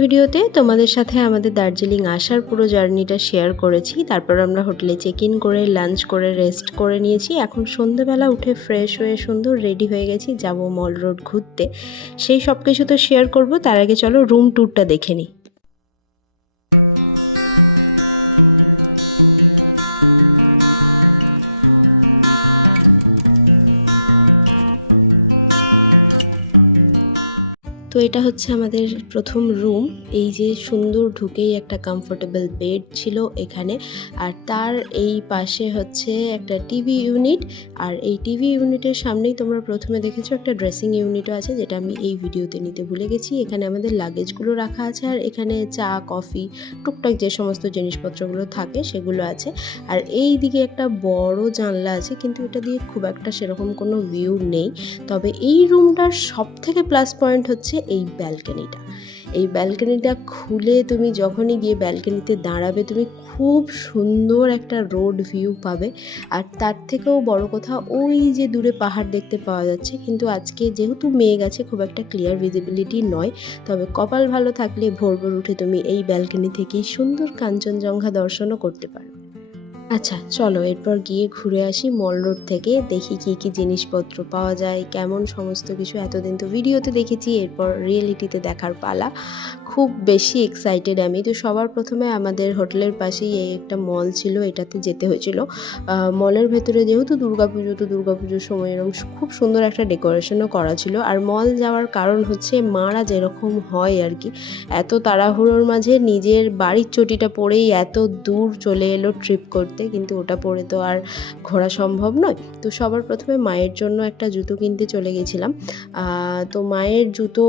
ভিডিওতে তোমাদের সাথে আমাদের দার্জিলিং আসার পুরো জার্নিটা শেয়ার করেছি। তারপর আমরা হোটেলে চেক ইন করে লাঞ্চ করে রেস্ট করে নিয়েছি। এখন সন্ধ্যেবেলা উঠে ফ্রেশ হয়ে সুন্দর রেডি হয়ে গেছি, যাব মল রোড ঘুরতে। সেই সব কিছু তো শেয়ার করব, তার আগে চলো রুম ট্যুরটা দেখে নিই। তো এটা হচ্ছে আমাদের প্রথম রুম। এই যে সুন্দর ঢুকেই একটা কমফোর্টেবল বেড ছিল এখানে, আর তার এই পাশে হচ্ছে একটা টিভি ইউনিট। আর এই টিভি ইউনিটের সামনেই তোমরা প্রথমে দেখেছো একটা ড্রেসিং ইউনিটও আছে, যেটা আমি এই ভিডিওতে নিতে ভুলে গেছি। এখানে আমাদের লাগেজগুলো রাখা আছে, আর এখানে চা কফি টুকটাক যে সমস্ত জিনিসপত্রগুলো থাকে সেগুলো আছে। আর এই দিকে একটা বড় জানলা আছে, কিন্তু এটা দিয়ে খুব একটা সেরকম কোনো ভিউ নেই। তবে এই রুমটার সব থেকে প্লাস পয়েন্ট হচ্ছে এই ব্যালকনিটা। এই ব্যালকনিটা খুলে তুমি যখনই গিয়ে ব্যালকনিতে দাঁড়াবে, তুমি খুব সুন্দর একটা রোড ভিউ পাবে। আর তার থেকেও বড় কথা, ওই যে দূরে পাহাড় দেখতে পাওয়া যাচ্ছে, কিন্তু আজকে যেহেতু মেঘ আছে খুব একটা ক্লিয়ার ভিজিবিলিটি নয়। তবে কপাল ভালো থাকলে ভোর ভোর উঠে তুমি এই ব্যালকনি থেকেই সুন্দর কাঞ্চনজঙ্ঘা দর্শনও করতে পারো। আচ্ছা চলো এরপর গিয়ে ঘুরে আসি মল রোড থেকে, দেখি কি কি জিনিসপত্র পাওয়া যায়, কেমন সমস্ত কিছু। এতদিন তো ভিডিওতে দেখেছি, এরপর রিয়েলিটিতে দেখার পালা। খুব বেশি এক্সাইটেড আমি। তো সবার প্রথমে আমাদের হোটেলের পাশেই এই একটা মল ছিল, এটাতে যেতে হয়েছিল। মলের ভেতরে যেহেতু দুর্গাপুজো, তো দুর্গাপুজোর সময় এরকম খুব সুন্দর একটা ডেকোরেশনও করা ছিল। আর মল যাওয়ার কারণ হচ্ছে মারা যেরকম হয় আর কি, এত তাড়াহুড়োর মাঝে নিজের বাড়ির চটিটা পরেই এত দূর চলে এলো ট্রিপ করতে, কিন্তু ওটা পরে তো আর ঘোরা সম্ভব নয়। তো সবার প্রথমে মায়ের জন্য একটা জুতো কিনতে চলে গেছিলাম। তো মায়ের জুতো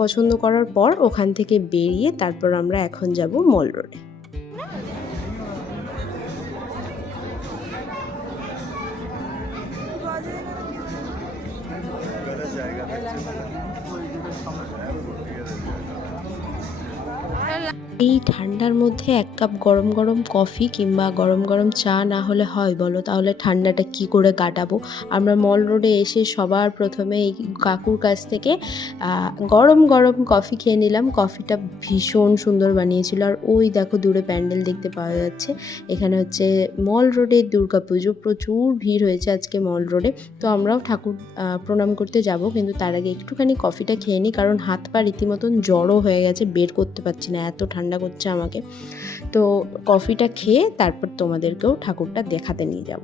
পছন্দ করার পর ওখান থেকে বেরিয়ে তারপর আমরা এখন যাব মল রোডে। এই ঠান্ডার মধ্যে এক কাপ গরম গরম কফি কিংবা গরম গরম চা না হলে হয় বলো? তাহলে ঠান্ডাটা কি করে কাটাবো? আমরা মল রোডে এসে সবার প্রথমে এই কাকুর কাছ থেকে গরম গরম কফি খেয়ে নিলাম। কফিটা ভীষণ সুন্দর বানিয়েছিল। আর ওই দেখো দূরে প্যান্ডেল দেখতে পাওয়া যাচ্ছে। এখানে হচ্ছে মল রোডে দুর্গাপুজো, প্রচুর ভিড় হয়েছে আজকে মল রোডে। তো আমরাও ঠাকুর প্রণাম করতে যাব, কিন্তু তার আগে একটুখানি কফিটা খেয়ে নিই, কারণ হাত পা রীতিমতন জড়ো হয়ে গেছে, বের করতে পারছি না, এত ঠান্ডা করছে আমাকে। তো কফিটা খেয়ে তারপর তোমাদেরকেও ঠাকুরটা দেখাতে নিয়ে যাব।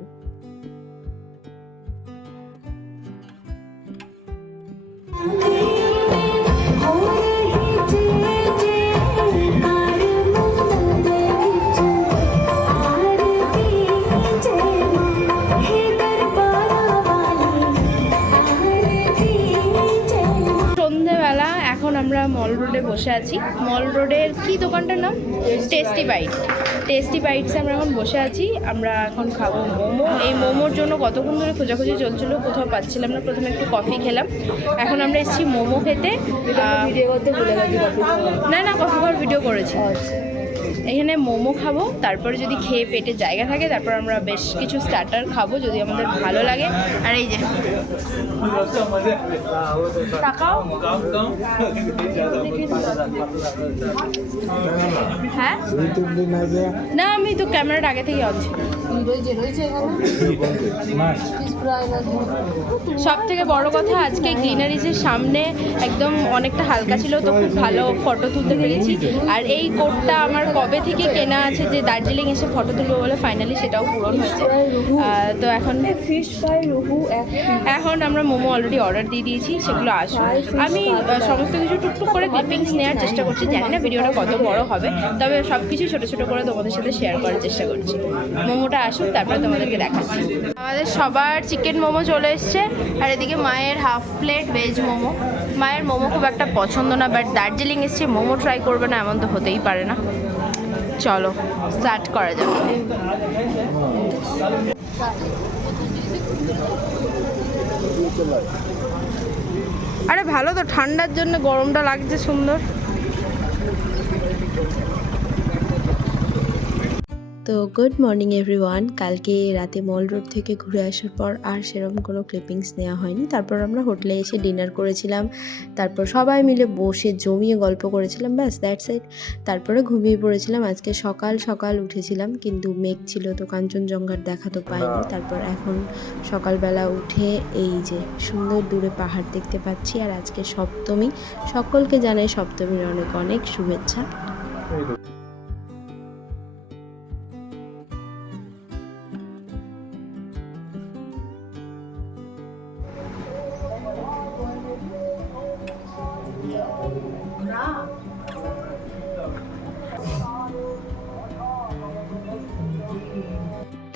সন্ধেবেলা এখন আমরা মল রোডে বসে আছি। মল রোডের কি দোকানটার নাম? Tasty byte. টেস্টি বাইটসে আমরা এখন বসে আছি। আমরা এখন খাবো মোমো। এই মোমোর জন্য কতক্ষণ ধরে খোঁজাখুঁজি চলছিল, কোথাও পাচ্ছিলাম না। প্রথমে একটু কফি খেলাম, এখন আমরা এসেছি মোমো খেতে। ভিডিও করতে ভুলে গেছি। না কফি খাওয়ার ভিডিও করেছি। এখানে মোমো খাবো, তারপরে যদি খেয়ে পেটে জায়গা থাকে তারপর আমরা বেশ কিছু স্টার্টার খাবো যদি আমাদের ভালো লাগে। আর এই যে টাকাও, হ্যাঁ না আমি তো ক্যামেরাটা আগে থেকে আছি। সব থেকে বড় কথা, আজকে গ্রিনারিজের সামনে একদম অনেকটা হালকা ছিল, তো খুব ভালো ফটো তুলতে পেরেছি। আর এই কোটটা আমার কবে থেকে কেনা আছে যে দার্জিলিং এসে ফটো তুলবো বলে, ফাইনালি সেটাও পূরণ হয়েছে। তো এখন ফিশ ফ্রাই রুহু, এখন আমরা মোমো অলরেডি অর্ডার দিয়ে দিয়েছি, সেগুলো আসবে। আমি সমস্ত কিছু টুকটুক করে ক্লিপিংস নেওয়ার চেষ্টা করছি, জানি না ভিডিওটা কত বড় হবে, তবে সব কিছু ছোটো ছোটো করে তোমাদের সাথে শেয়ার করার চেষ্টা করছি। মোমোটা আসুক তারপরে তোমাদেরকে দেখাচ্ছি। আমাদের সবার চিকেন মোমো চলে এসছে, আর এদিকে মায়ের হাফ প্লেট ভেজ মোমো। মায়ের মোমো খুব একটা পছন্দ না, বাট দার্জিলিং এসছে মোমো ট্রাই করবে না এমন তো হতেই পারে না। চলো স্টার্ট করা যাবে। আরে ভালো তো, ঠান্ডার জন্য গরমটা লাগছে সুন্দর। তো গুড মর্নিং এভরিওয়ান। কালকে রাতে মল রোড থেকে ঘুরে আসার পর আর সেরকম কোনো ক্লিপিংস নেওয়া হয়নি। তারপর আমরা হোটেলে এসে ডিনার করেছিলাম, তারপর সবাই মিলে বসে জমিয়ে গল্প করেছিলাম, ব্যাস দ্যাটস ইট। তারপরে ঘুমিয়ে পড়েছিলাম। আজকে সকাল সকাল উঠেছিলাম, কিন্তু মেঘ ছিল তো কাঞ্চনজঙ্ঘার দেখা তো পাইনি। তারপর এখন সকালবেলা উঠে এই যে সুন্দর দূরে পাহাড় দেখতে পাচ্ছি। আর আজকে সপ্তমী, সকলকে জানাই সপ্তমীর অনেক অনেক শুভেচ্ছা।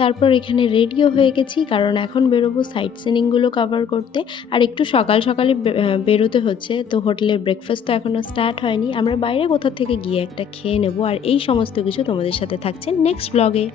তারপর এখানে রেডিও হয়ে গেছি, কারণ এখন বেরোবো সাইট সিনিংগুলো কভার করতে। আর একটু সকাল সকালই বেরোতে হচ্ছে, তো হোটেলের ব্রেকফাস্ট তো এখনও স্টার্ট হয়নি। আমরা বাইরে কোথা থেকে গিয়ে একটা খেয়ে নেবো, আর এই সমস্ত কিছু তোমাদের সাথে থাকছে নেক্সট ব্লগে।